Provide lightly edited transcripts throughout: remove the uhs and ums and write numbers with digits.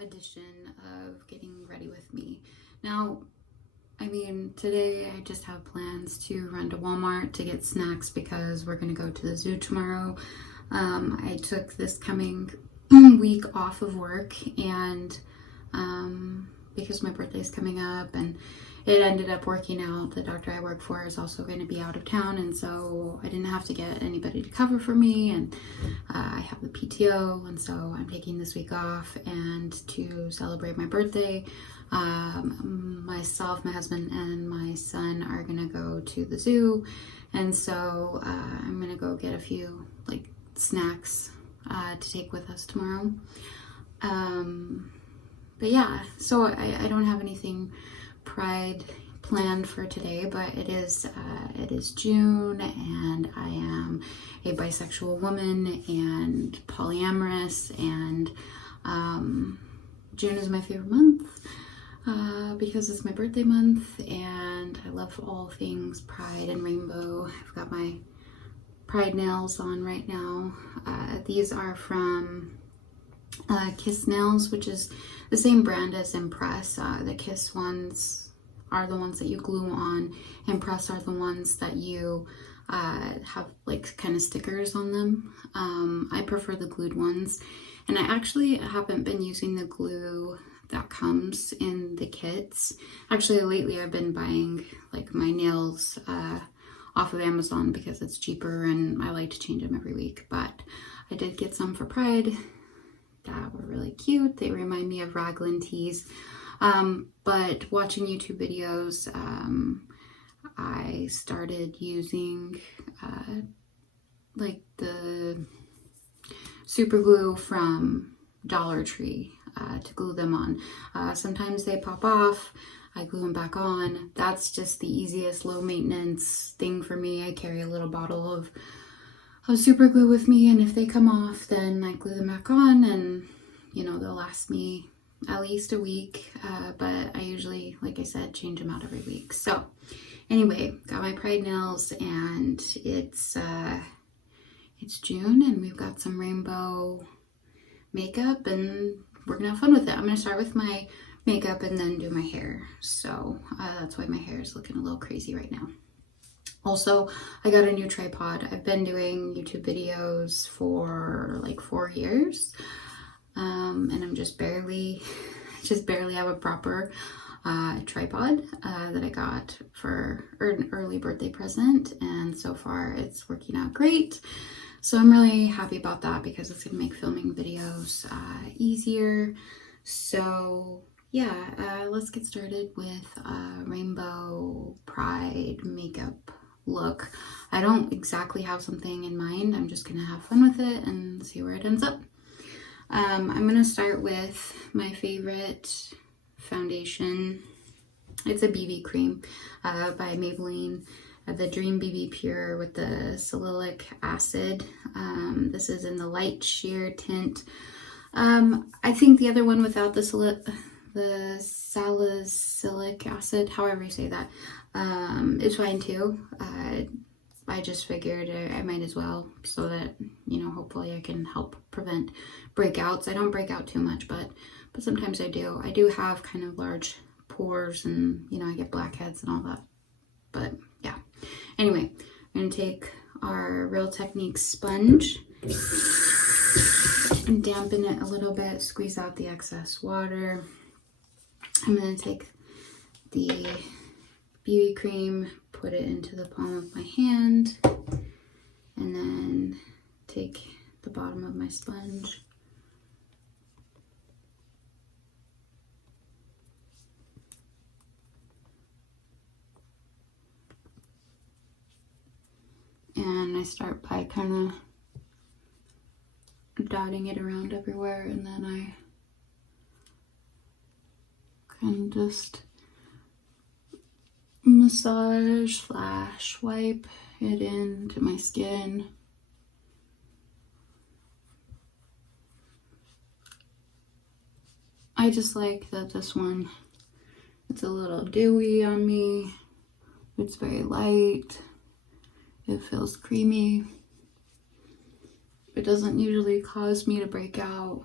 edition of getting ready with me. Now, today I just have plans to run to Walmart to get snacks because we're going to go to the zoo tomorrow. I took this coming week off of work and because my birthday is coming up, and it ended up working out. The doctor I work for is also going to be out of town, and so I didn't have to get anybody to cover for me, and I have the PTO, and so I'm taking this week off and to celebrate my birthday. Myself, my husband, and my son are gonna go to the zoo, and so I'm gonna go get a few snacks to take with us tomorrow. But yeah, so I don't have anything Pride planned for today, but it is June, and I am a bisexual woman and polyamorous, and June is my favorite month because it's my birthday month, and I love all things Pride and rainbow. I've got my Pride nails on right now. These are from Kiss Nails, which is the same brand as Impress. The Kiss ones are the ones that you glue on. Impress are the ones that you have kind of stickers on them. I prefer the glued ones, and I actually haven't been using the glue that comes in the kits. Actually, lately I've been buying my nails off of Amazon because it's cheaper and I like to change them every week. But I did get some for Pride that were really cute. They remind me of raglan tees. But watching YouTube videos, I started using the super glue from Dollar Tree to glue them on. Sometimes they pop off. I glue them back on. That's just the easiest low maintenance thing for me. I carry a little bottle of super glue with me, and if they come off, then I glue them back on, and they'll last me at least a week, but I usually, like I said, change them out every week. So anyway, got my Pride nails, and it's June, and we've got some rainbow makeup, and we're gonna have fun with it. I'm gonna start with my makeup and then do my hair, so that's why my hair is looking a little crazy right now. Also, I got a new tripod. I've been doing YouTube videos for 4 years, and I'm just barely have a proper tripod that I got for an early birthday present, and so far it's working out great. So I'm really happy about that because it's gonna make filming videos easier. So yeah, let's get started with rainbow Pride makeup look. I don't exactly have something in mind. I'm just gonna have fun with it and see where it ends up. I'm gonna start with my favorite foundation. It's a BB cream by Maybelline, the Dream BB Pure with the salicylic acid. This is in the light sheer tint. I think the other one without the salicylic acid, however you say that, is fine too. I just figured I might as well, so that hopefully I can help prevent breakouts. I don't break out too much, but sometimes I do. I do have kind of large pores, and I get blackheads and all that. But yeah. Anyway, I'm gonna take our Real Techniques sponge and dampen it a little bit, squeeze out the excess water. I'm gonna take the BB cream, put it into the palm of my hand, and then take the bottom of my sponge and I start by kind of dotting it around everywhere, and then I can just massage / wipe it into my skin. I just like that this one, it's a little dewy on me. It's very light. It feels creamy. It doesn't usually cause me to break out.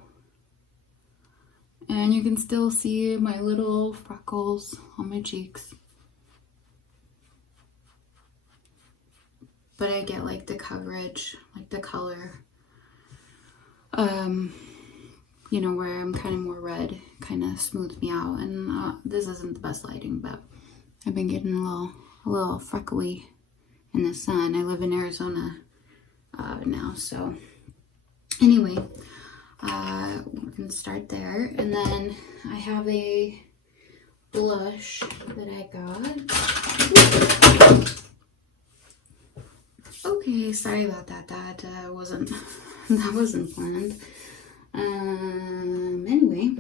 And you can still see my little freckles on my cheeks. But I get like the coverage, like the color, you know, where I'm kind of more red, kind of smooths me out. And this isn't the best lighting, but I've been getting a little freckly in the sun. I live in Arizona now, so anyway, we're gonna start there. And then I have a blush that I got. Okay, sorry about that. That wasn't planned. Anyway,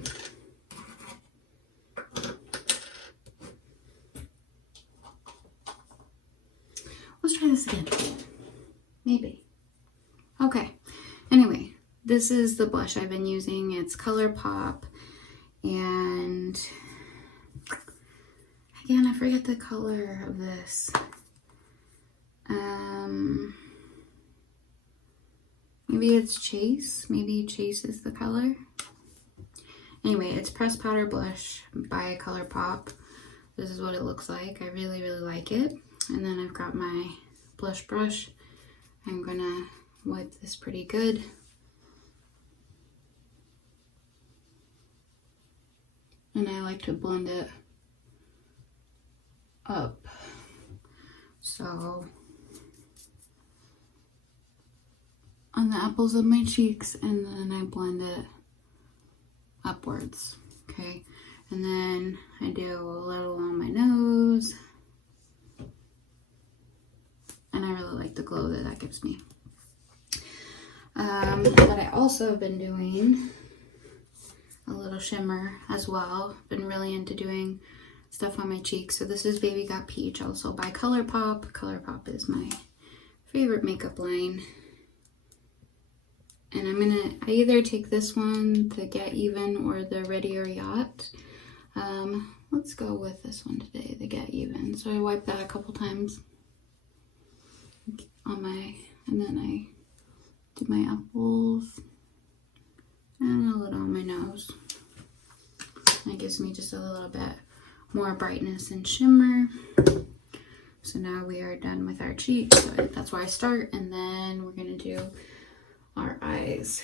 let's try this again. Maybe. Okay. Anyway, this is the blush I've been using. It's ColourPop, and again, I forget the color of this. Maybe it's Chase. Maybe Chase is the color. Anyway, it's Pressed Powder Blush by ColourPop. This is what it looks like. I really, really like it. And then I've got my blush brush. I'm gonna wipe this pretty good. And I like to blend it up. So on the apples of my cheeks, and then I blend it upwards, okay? And then I do a little on my nose, and I really like the glow that gives me. But I also have been doing a little shimmer as well. Been really into doing stuff on my cheeks. So this is Baby Got Peach, also by ColourPop. ColourPop is my favorite makeup line. And I either take this one, the Get Even, or the Ready or Yacht. Let's go with this one today, the Get Even. So I wipe that a couple times on and then I do my apples and a little on my nose. That gives me just a little bit more brightness and shimmer. So now we are done with our cheeks. So that's where I start, and then we're gonna do our eyes.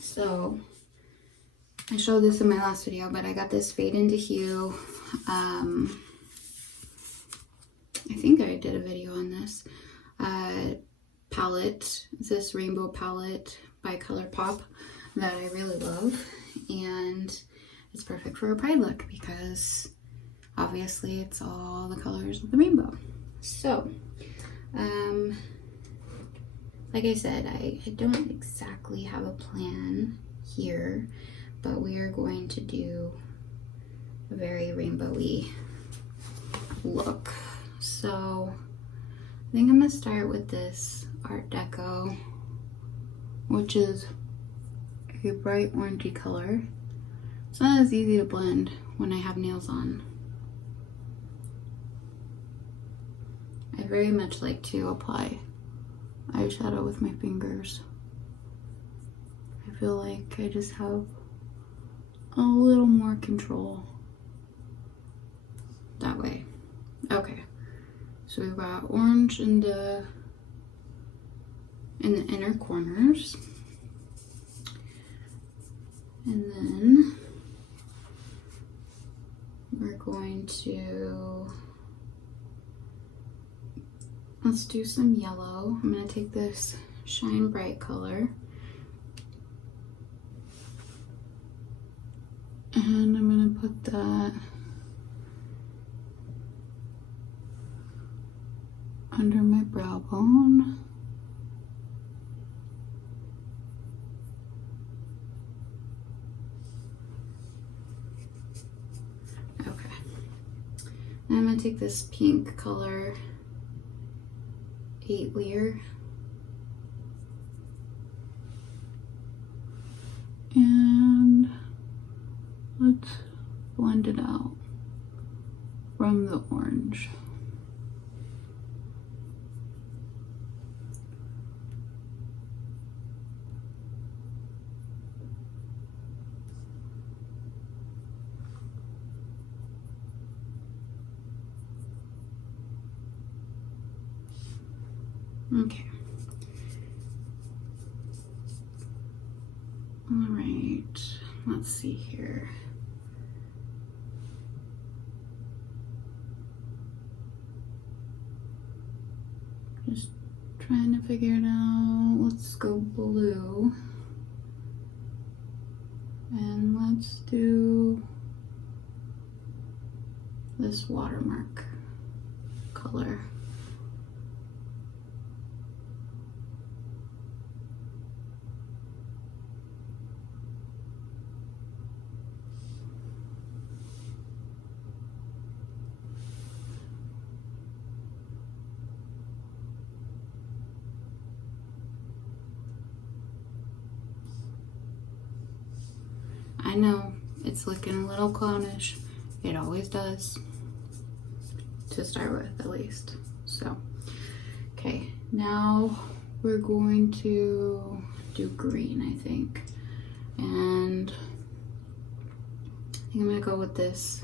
So I showed this in my last video, but I got this Fade into Hue. I think I did a video on this palette. It's this rainbow palette by ColourPop that I really love, and it's perfect for a pride look because obviously it's all the colors of the rainbow. So like I said, I don't exactly have a plan here, but we are going to do a very rainbowy look. So I think I'm gonna start with this Art Deco, which is a bright orangey color. It's not as easy to blend when I have nails on. I very much like to apply eyeshadow with my fingers. I feel like I just have a little more control that way. Okay, so we've got orange in the inner corners, and then we're going to, let's do some yellow. I'm gonna take this Shine Bright color, and I'm gonna put that under my brow bone. Okay. And I'm gonna take this pink color, 8 layer, and let's blend it out from the orange. Okay. All right, let's see here. Just trying to figure it out. Let's go blue. And let's do this watermark color. I know it's looking a little clownish. It always does, to start with at least. So, okay, now we're going to do green, I think. And I think I'm gonna go with this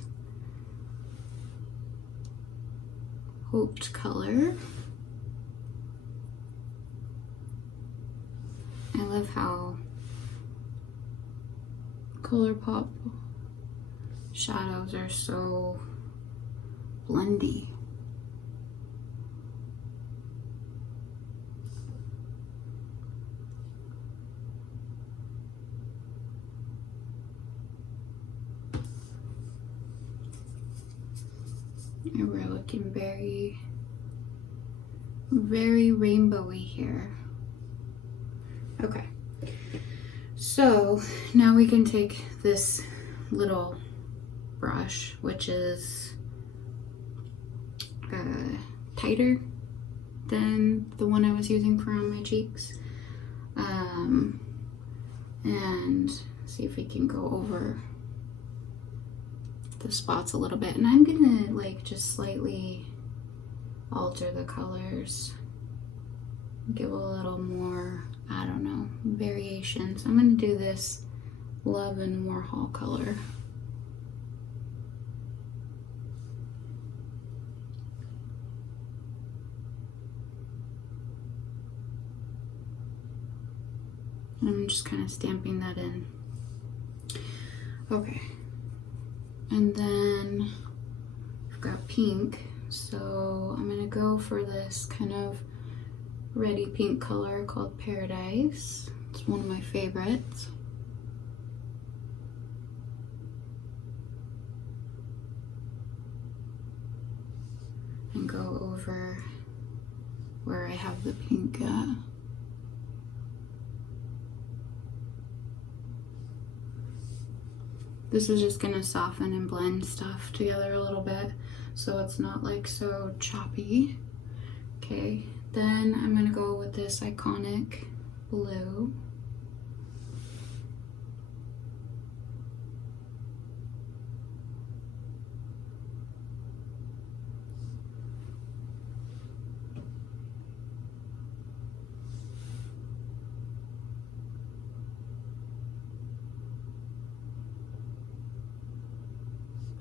Hoped color. I love how ColourPop shadows are so blendy. And we're looking very, very rainbowy here. Okay. So now we can take this little brush, which is tighter than the one I was using for on my cheeks, and see if we can go over the spots a little bit. And I'm gonna like just slightly alter the colors, give a little more, I don't know, variation. So I'm gonna do this Love and Warhol color. I'm just kind of stamping that in. Okay. And then I've got pink. So I'm gonna go for this kind of reddy pink color called Paradise. It's one of my favorites. And go over where I have the pink at. This is just gonna soften and blend stuff together a little bit so it's not like so choppy. Okay, then I'm gonna go with this iconic blue.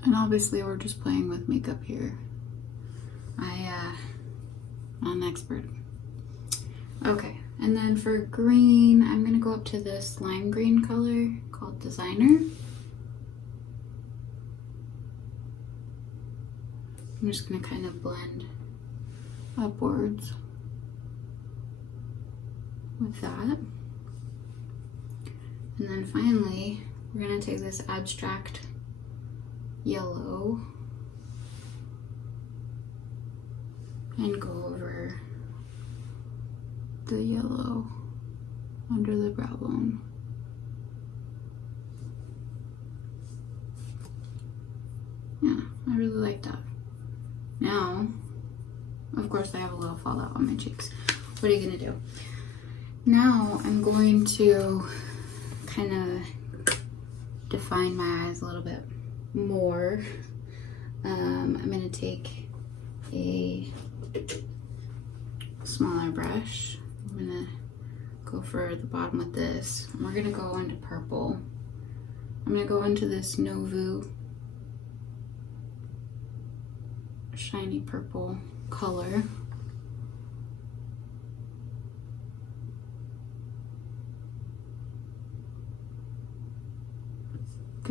And obviously we're just playing with makeup here. I'm an expert. Okay, and then for green, I'm gonna go up to this lime green color called Designer. I'm just gonna kind of blend upwards with that. And then finally, we're gonna take this Abstract yellow and go over the yellow under the brow bone. Yeah, I really like that. Now, of course I have a little fallout on my cheeks. What are you gonna do? Now I'm going to kind of define my eyes a little bit more. I'm gonna take a smaller brush. I'm gonna go for the bottom with this. And we're gonna go into purple. I'm gonna go into this Novu shiny purple color.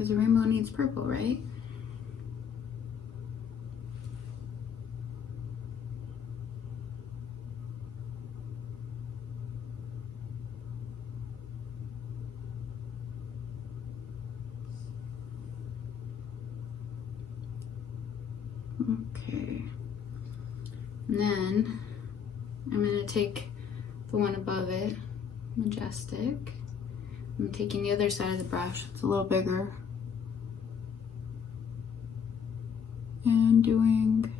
because the rainbow needs purple, right? Okay. And then I'm going to take the one above it, Majestic. I'm taking the other side of the brush, it's a little bigger, and doing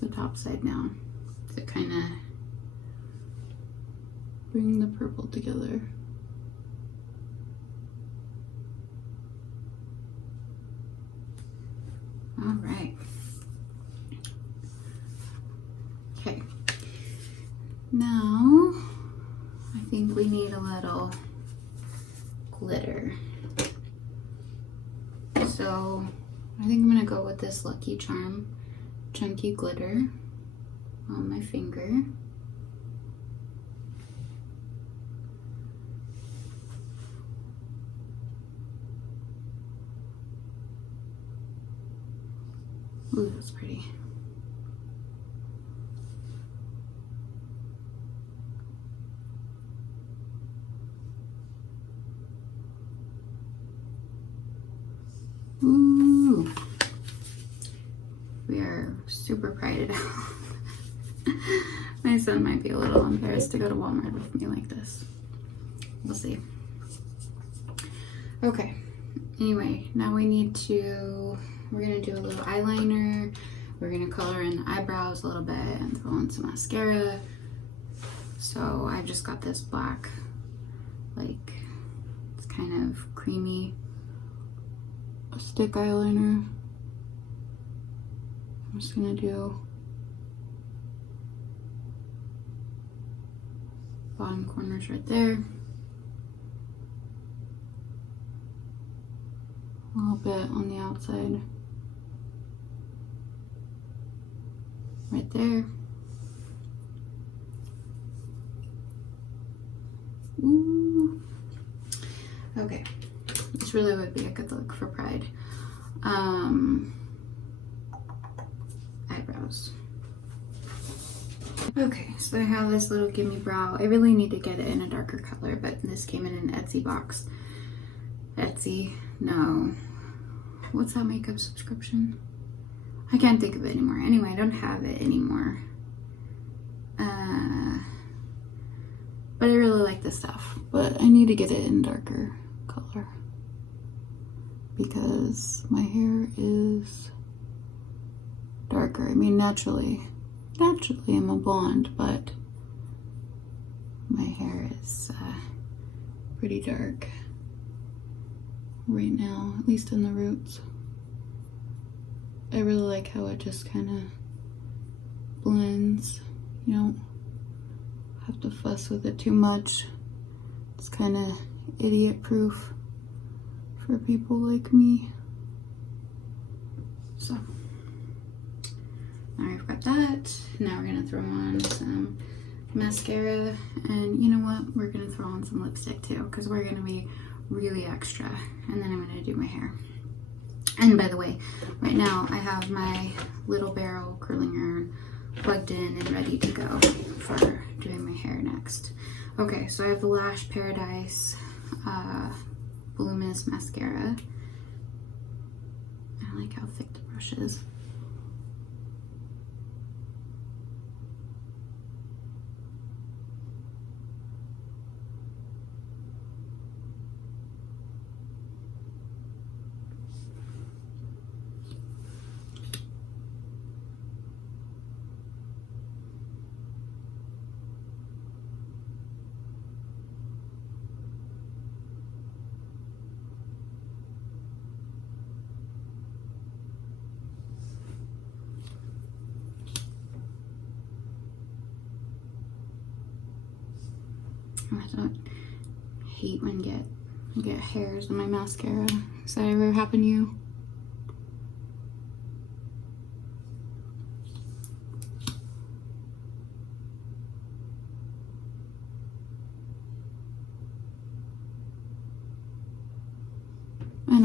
the top side down to kind of bring the purple together. All right. Okay. Now, I think we need a little glitter. So, I think I'm gonna go with this Lucky Charm chunky glitter on my finger. Ooh, that's pretty. Ooh. We are super prided out. My son might be a little embarrassed to go to Walmart with me like this. We'll see. Okay. Anyway, now we're gonna do a little eyeliner. We're gonna color in the eyebrows a little bit and throw in some mascara. So I just got this black, like, it's kind of creamy stick eyeliner. I'm just gonna do bottom corners right there. A little bit on the outside. Right there. Ooh. Okay. This really would be a good look for Pride. Eyebrows. Okay, so I have this little gimme brow. I really need to get it in a darker color, but this came in an Etsy box. Etsy? No. What's that makeup subscription? I can't think of it anymore. Anyway, I don't have it anymore. But I really like this stuff. But I need to get it in darker color because my hair is darker. I mean, naturally I'm a blonde, but my hair is pretty dark right now, at least in the roots. I really like how it just kind of blends. You don't have to fuss with it too much. It's kind of idiot proof for people like me. So now we've got that. Now we're gonna throw on some mascara, and you know what? We're gonna throw on some lipstick too, because we're gonna be really extra. And then I'm gonna do my hair. And by the way, right now I have my little barrel curling iron plugged in and ready to go for doing my hair next. Okay, so I have the Lash Paradise Voluminous Mascara. I like how thick the brush is. I don't hate when I get hairs in my mascara. Has that ever happened to you?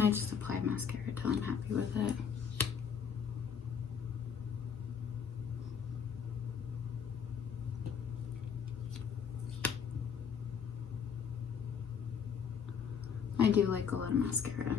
I just apply mascara until I'm happy with it. I do like a lot of mascara.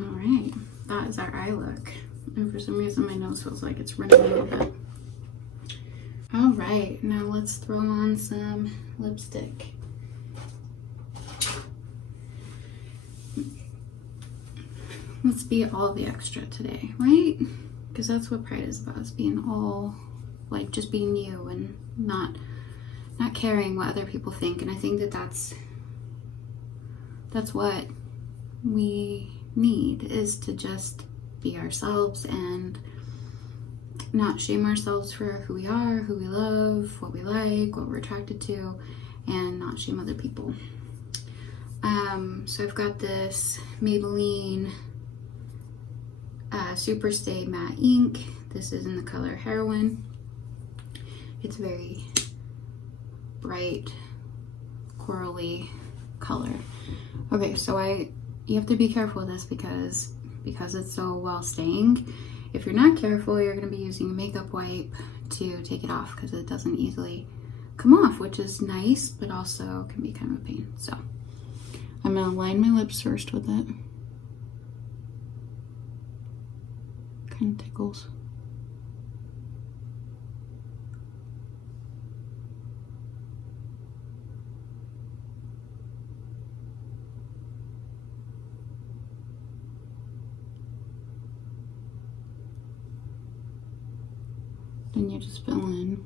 All right, that is our eye look. And for some reason my nose feels like it's running a little bit. All right, now let's throw on some lipstick. Let's be all the extra today, right? Because that's what Pride is about, is being all, like, just being you and not caring what other people think. And I think that that's what we need, is to just be ourselves and not shame ourselves for who we are, who we love, what we like, what we're attracted to, and not shame other people. So I've got this Maybelline Super Stay Matte Ink. This is in the color Heroin. It's very bright, corally color. Okay, so you have to be careful with this because it's so well staying. If you're not careful, you're going to be using a makeup wipe to take it off because it doesn't easily come off, which is nice, but also can be kind of a pain. So I'm going to line my lips first with it. Kind of tickles. Then you just fill in.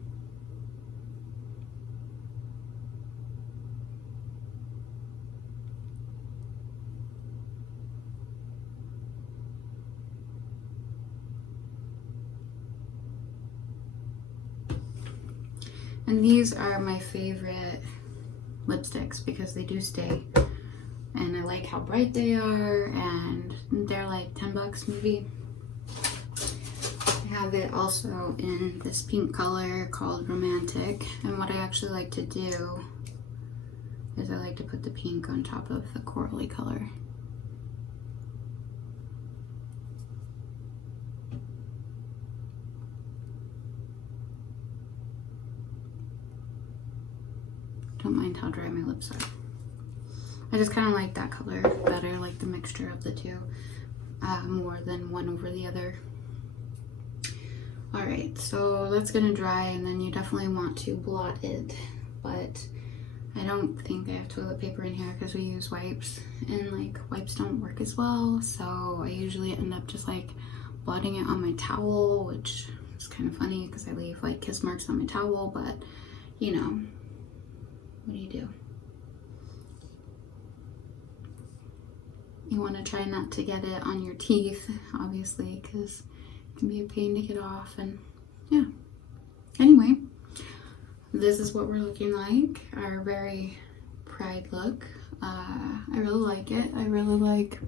And these are my favorite lipsticks because they do stay. And I like how bright they are, and they're like 10 bucks maybe. I have it also in this pink color called Romantic. And what I actually like to do is I like to put the pink on top of the corally color. Don't mind how dry my lips are. I just kind of like that color better, like the mixture of the two, more than one over the other. All right, so that's gonna dry, and then you definitely want to blot it, but I don't think I have toilet paper in here because we use wipes, and like wipes don't work as well, so I usually end up just like blotting it on my towel, which is kind of funny because I leave like kiss marks on my towel, but you know, what do you do? You want to try not to get it on your teeth, obviously, because it can be a pain to get off. And yeah, anyway, this is what we're looking like, our very Pride look. I really like it. I really like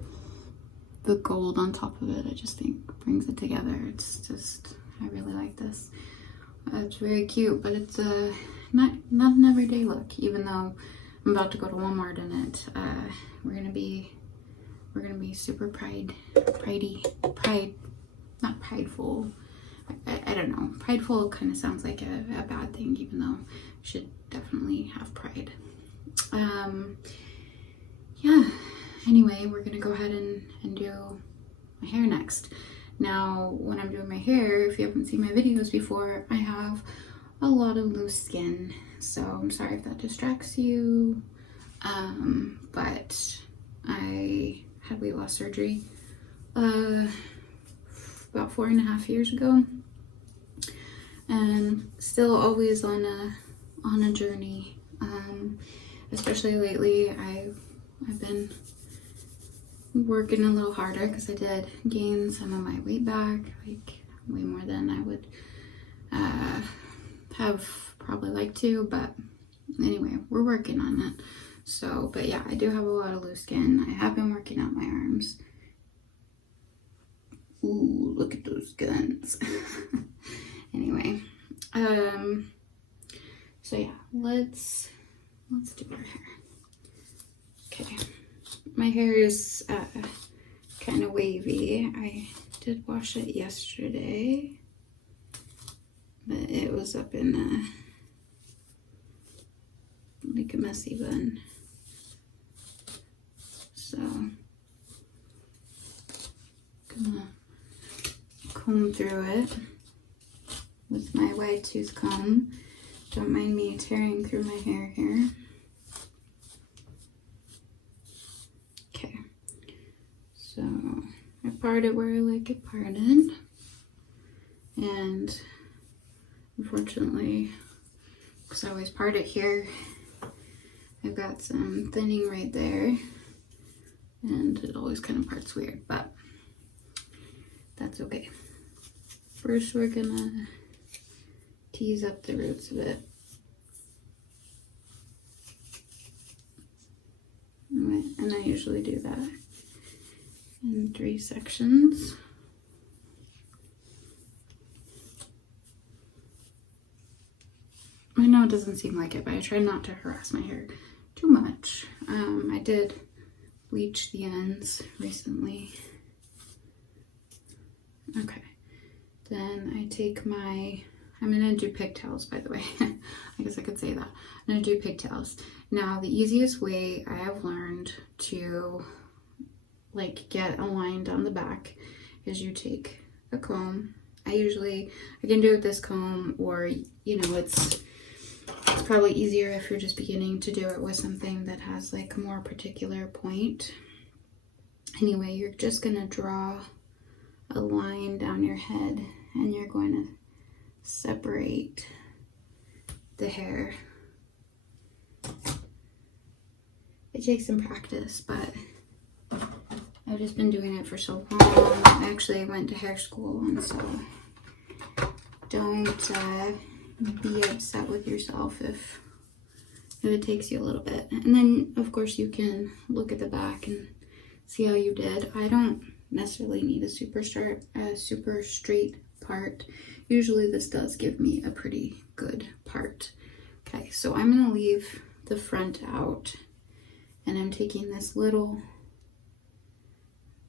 the gold on top of it. I just think brings it together. It's just, I really like this. It's very cute, but it's not an everyday look, even though I'm about to go to Walmart in it. We're gonna be super not prideful. I don't know. Prideful kind of sounds like a bad thing, even though we should definitely have pride. Yeah. Anyway, we're gonna go ahead and do my hair next. Now, when I'm doing my hair, if you haven't seen my videos before, I have a lot of loose skin, so I'm sorry if that distracts you. But I had weight loss surgery about 4.5 years ago, and still always on a journey. Especially lately, I've been working a little harder because I did gain some of my weight back, like way more than I would have probably liked to, but anyway, we're working on it. So, but yeah, I do have a lot of loose skin. I have been working out my arms. Ooh, look at those guns. Anyway, so yeah, let's do our hair. Okay, my hair is kind of wavy. I did wash it yesterday, but it was up in like a messy bun. So gonna comb through it with my wide tooth comb. Don't mind me tearing through my hair here. Okay, so I part it where I like it parted, and unfortunately, because I always part it here, I've got some thinning right there, and it always kind of parts weird, but that's okay. First, we're gonna tease up the roots a bit. And I usually do that in 3 sections. I know it doesn't seem like it, but I try not to harass my hair too much. I did bleach the ends recently. Okay, then I take my, I'm gonna do pigtails, by the way. I guess I could say that. I'm gonna do pigtails. Now, the easiest way I have learned to like get a line down the back is you take a comb. I can do it with this comb, or you know, it's probably easier if you're just beginning to do it with something that has like a more particular point. Anyway, you're just gonna draw a line down your head, and you're going to separate the hair. It takes some practice, but I've just been doing it for so long. I actually went to hair school, and so don't be upset with yourself if it takes you a little bit. And then, of course, you can look at the back and see how you did. I don't necessarily need a super straight part. Usually this does give me a pretty good part. Okay, so I'm gonna leave the front out, and I'm taking this little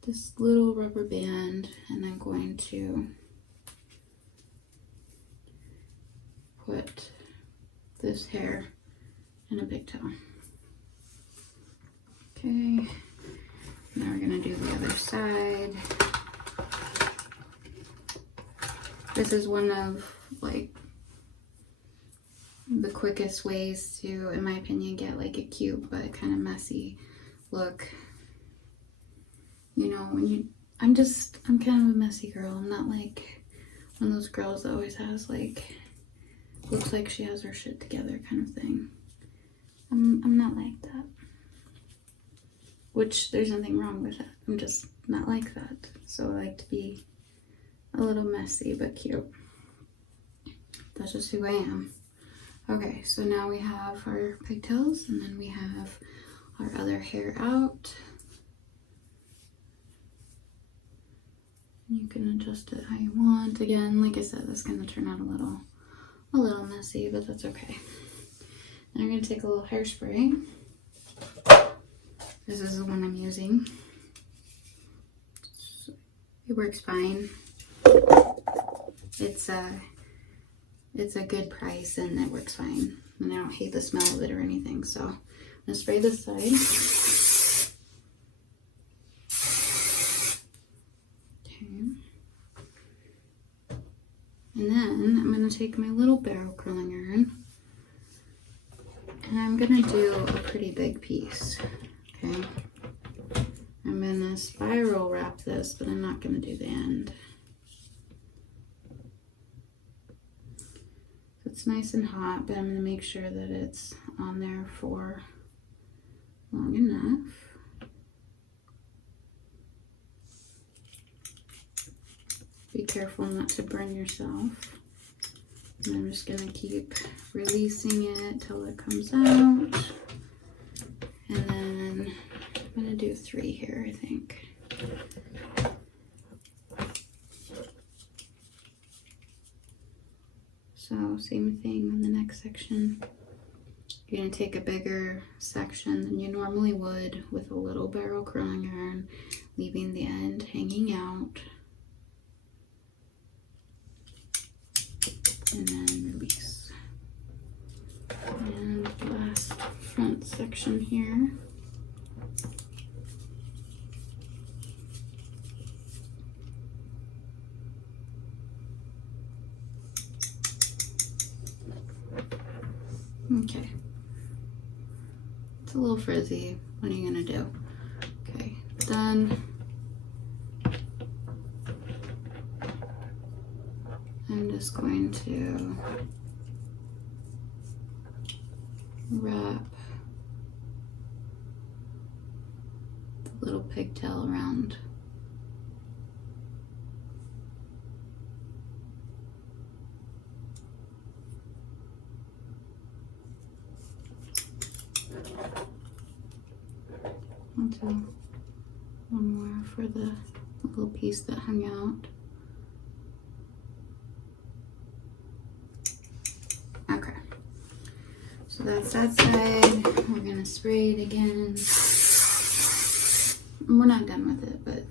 rubber band, and I'm going to put this hair in a pigtail. Okay, now we're gonna do the other side. This is one of like the quickest ways to, in my opinion, get like a cute but kind of messy look. You know, when I'm kind of a messy girl. I'm not like one of those girls that always has like, looks like she has her shit together kind of thing. I'm not like that. Which, there's nothing wrong with it. I'm just not like that. So I like to be a little messy but cute. That's just who I am. Okay, so now we have our pigtails, and then we have our other hair out. You can adjust it how you want. Again, like I said, this is gonna turn out a little messy, but that's okay. Then I'm gonna take a little hairspray. This is the one I'm using. It works fine. It's a good price, and it works fine. And I don't hate the smell of it or anything. So I'm gonna spray this side. Okay. And then I'm gonna take my little barrel curling iron, and I'm gonna do a pretty big piece. Okay. I'm gonna spiral wrap this, but I'm not gonna do the end. It's nice and hot, but I'm gonna make sure that it's on there for long enough. Be careful not to burn yourself. And I'm just gonna keep releasing it till it comes out. gonna do 3 here, I think. So same thing on the next section. You're gonna take a bigger section than you normally would with a little barrel curling iron, leaving the end hanging out. And then release. And the last front section here. Okay. It's a little frizzy. What are you gonna do? Okay, done. I'm just going to wrap the little pigtail around. I'll do one more for the little piece that hung out. Okay, so that's that side. We're gonna spray it again. We're not done with it, but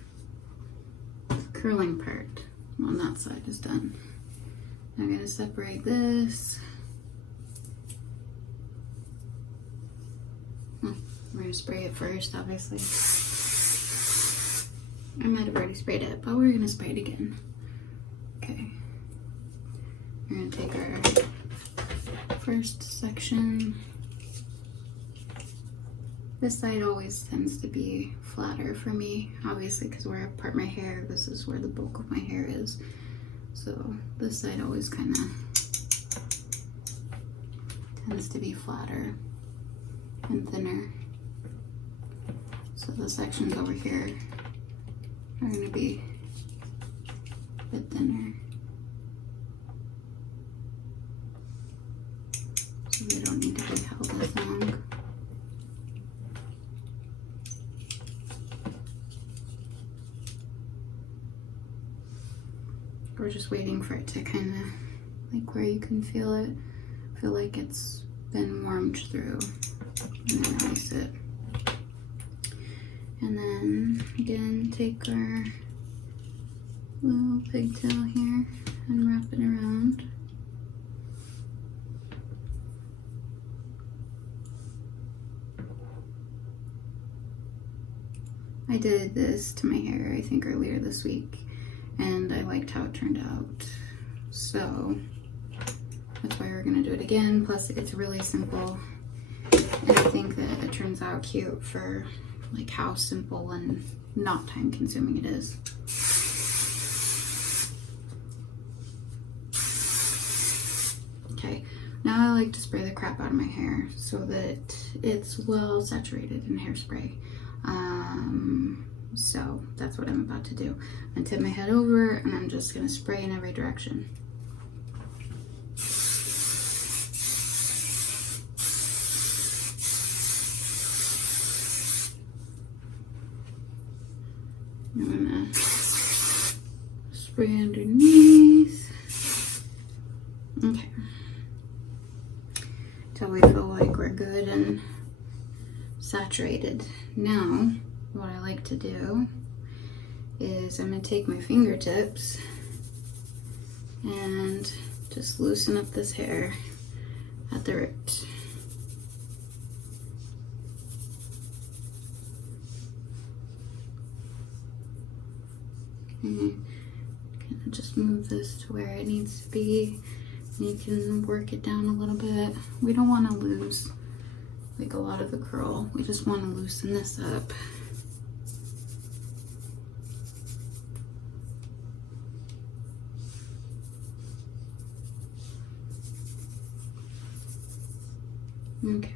the curling part on that side is done. I'm gonna separate this. We're gonna spray it first, obviously. I might have already sprayed it, but we're gonna spray it again. Okay. We're gonna take our first section. This side always tends to be flatter for me, obviously, because where I part my hair, this is where the bulk of my hair is. So this side always kind of tends to be flatter and thinner. So the sections over here are going to be a bit thinner, so they don't need to be held as long. We're just waiting for it to kind of, like where you can feel it, feel like it's been warmed through, and then release it. And then again, take our little pigtail here and wrap it around. I did this to my hair, I think earlier this week, and I liked how it turned out. So that's why we're gonna do it again. Plus it's really simple, and I think that it turns out cute for like how simple and not time consuming it is. Okay, now I like to spray the crap out of my hair so that it's well saturated in hairspray. So that's what I'm about to do. I'm gonna tip my head over and I'm just gonna spray in every direction. I'm gonna spray underneath. Okay. Till we feel like we're good and saturated. Now, what I like to do is I'm gonna take my fingertips and just loosen up this hair at the roots. Okay. Kind of just move this to where it needs to be. You can work it down a little bit. We don't want to lose like a lot of the curl. We just want to loosen this up. Okay.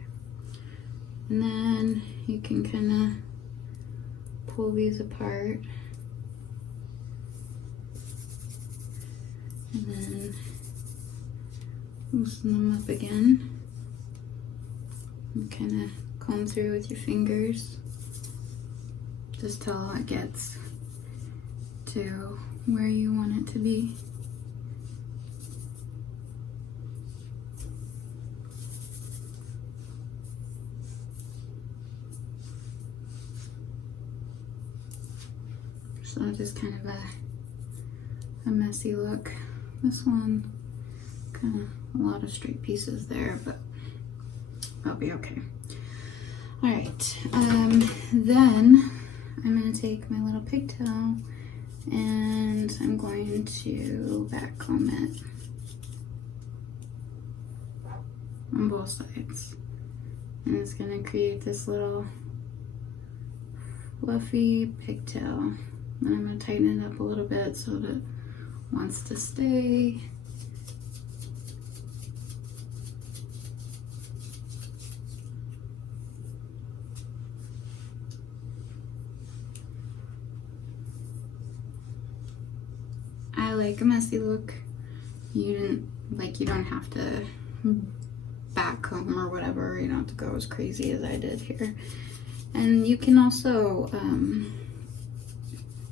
And then you can kind of pull these apart. And then loosen them up again. And kind of comb through with your fingers. just till it gets to where you want it to be. So just kind of a messy look. This one, kind of a lot of straight pieces there, but I'll be okay. All right, then I'm gonna take my little pigtail and I'm going to back comb it on both sides. And it's gonna create this little fluffy pigtail. And I'm going to tighten it up a little bit so that it wants to stay. I like a messy look. You don't have to back comb or whatever. You don't have to go as crazy as I did here. And you can also,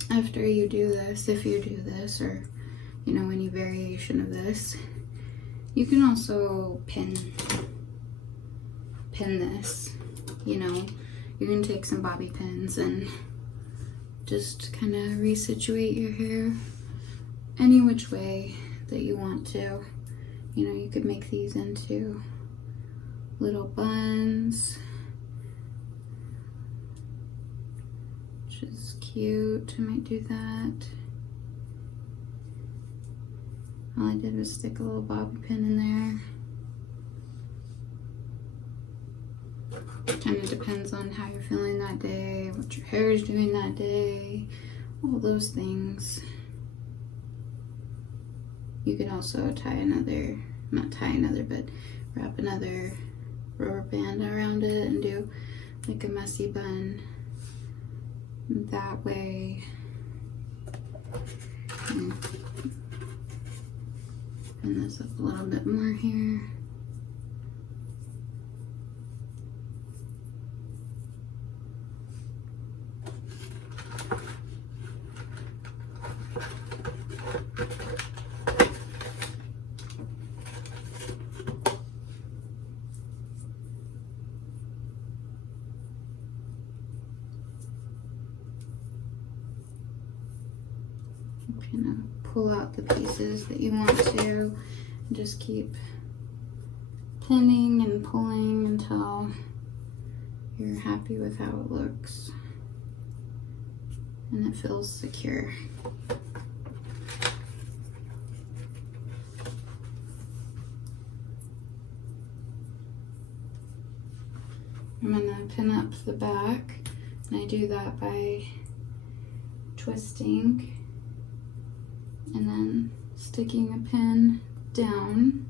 after you do this, if you do this, or you know, any variation of this, you can also pin this. You know, you can take some bobby pins and just kind of resituate your hair any which way that you want to. You know, you could make these into little buns, which is cute. I might do that. All I did was stick a little bobby pin in there. Kind of depends on how you're feeling that day, what your hair is doing that day, all those things. You could also tie another, not tie another, but wrap another rubber band around it and do like a messy bun that way. And pin this up a little bit more here. Kind of pull out the pieces that you want to, and just keep pinning and pulling until you're happy with how it looks and it feels secure. I'm gonna pin up the back, and I do that by twisting and then sticking a pin down.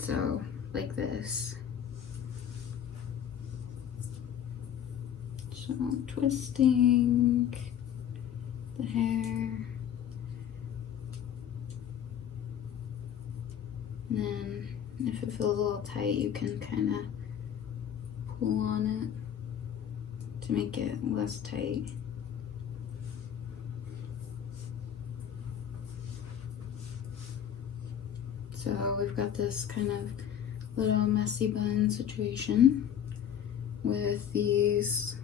So, like this. So, twisting the hair. And then, if it feels a little tight, you can kind of pull on it to make it less tight. So we've got this kind of little messy bun situation with these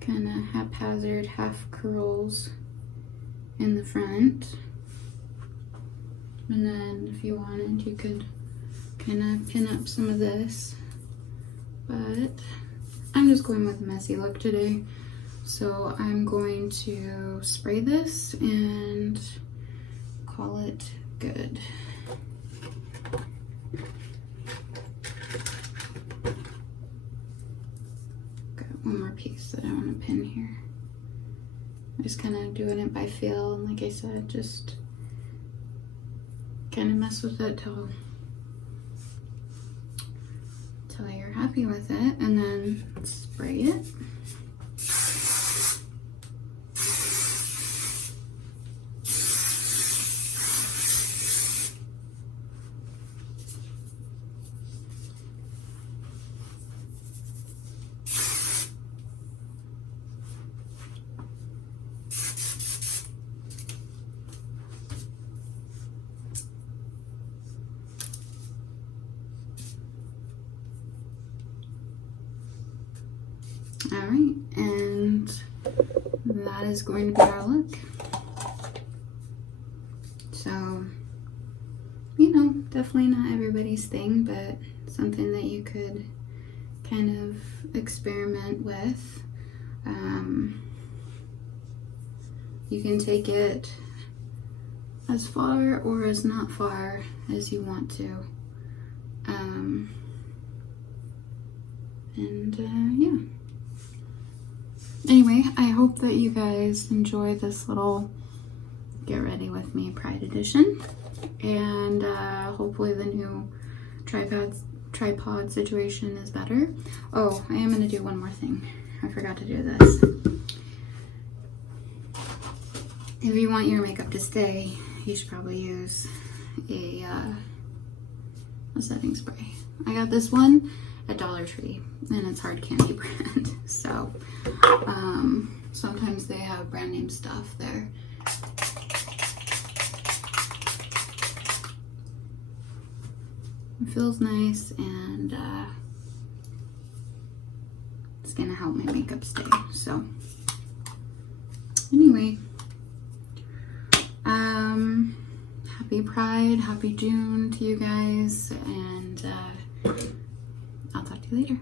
kind of haphazard half curls in the front. And then if you wanted, you could kind of pin up some of this. But I'm just going with a messy look today. So I'm going to spray this and call it good. One more piece that I want to pin here. I'm just kind of doing it by feel, and like I said, just kind of mess with it till you're happy with it, and then spray it. All right, and that is going to be our look. So, you know, definitely not everybody's thing, but something that you could kind of experiment with. You can take it as far or as not far as you want to. Yeah. Anyway, I hope that you guys enjoy this little Get Ready With Me Pride edition. And hopefully the new tripod situation is better. Oh, I am going to do one more thing. I forgot to do this. If you want your makeup to stay, you should probably use a setting spray. I got this one at Dollar Tree, and it's Hard Candy brand. So sometimes they have brand name stuff there. It feels nice, and it's gonna help my makeup stay. So anyway, happy Pride, happy June to you guys, and I'll talk to you later.